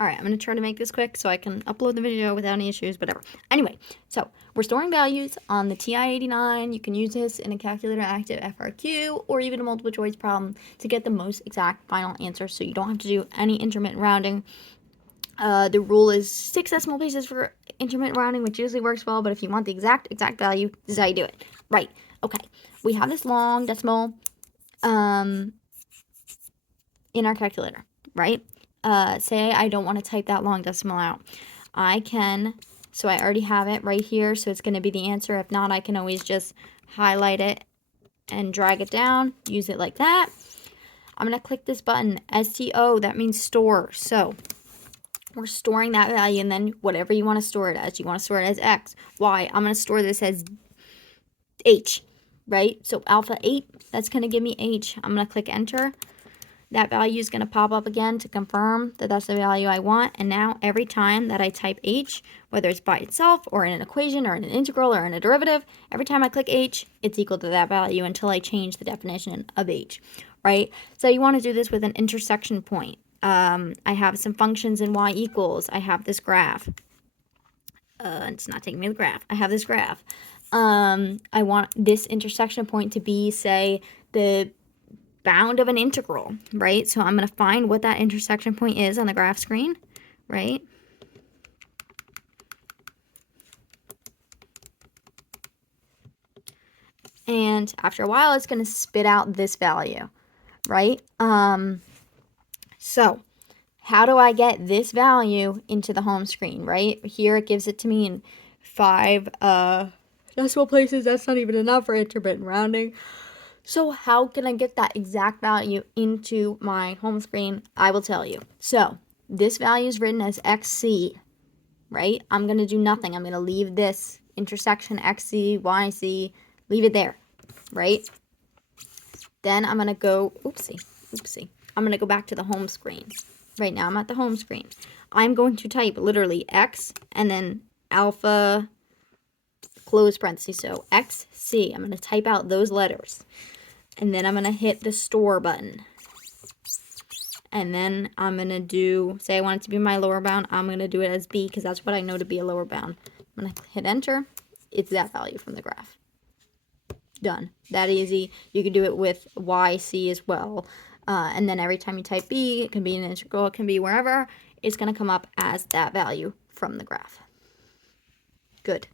All right, I'm going to try to make this quick so I can upload the video without any issues, whatever. Anyway, so we're storing values on the TI-89. You can use this in a calculator active FRQ or even a multiple choice problem to get the most exact final answer so you don't have to do any intermittent rounding. The rule is 6 decimal places for intermittent rounding, which usually works well, but if you want the exact value, this is how you do it. Right, okay. We have this long decimal in our calculator, right? Say I don't want to type that long decimal out. I can, so I already have it right here, so it's going to be the answer. If not, I can always just highlight it and drag it down, use it like that. I'm going to click this button, STO, that means store. So we're storing that value, and then whatever you want to store it as. You want to store it as X, Y. I'm going to store this as H, right? So alpha 8, that's going to give me H. I'm going to click enter. That value is going to pop up again to confirm that that's the value I want. And now every time that I type H, whether it's by itself or in an equation or in an integral or in a derivative, every time I click H, it's equal to that value until I change the definition of H, right? So you want to do this with an intersection point. I have some functions in y equals. I have this graph. It's not taking me to the graph. I have this graph. I want this intersection point to be, say, the bound of an integral, right? So I'm going to find what that intersection point is on the graph screen, right? And after a while, it's going to spit out this value, right? So how do I get this value into the home screen, right? Here it gives it to me in 5 decimal places. That's not even enough for intermittent rounding. So how can I get that exact value into my home screen? I will tell you. So this value is written as XC, right? I'm going to do nothing. I'm going to leave this intersection XC, YC, leave it there, right? Then I'm going to go, oopsie. I'm going to go back to the home screen. Right now I'm at the home screen. I'm going to type literally X and then alpha close parentheses. So XC. I'm going to type out those letters. And then I'm going to hit the store button. And then I'm going to do, say I want it to be my lower bound, I'm going to do it as B because that's what I know to be a lower bound. I'm going to hit enter. It's that value from the graph. Done. That easy. You can do it with YC as well. And then every time you type B, it can be an integral, it can be wherever, it's going to come up as that value from the graph. Good.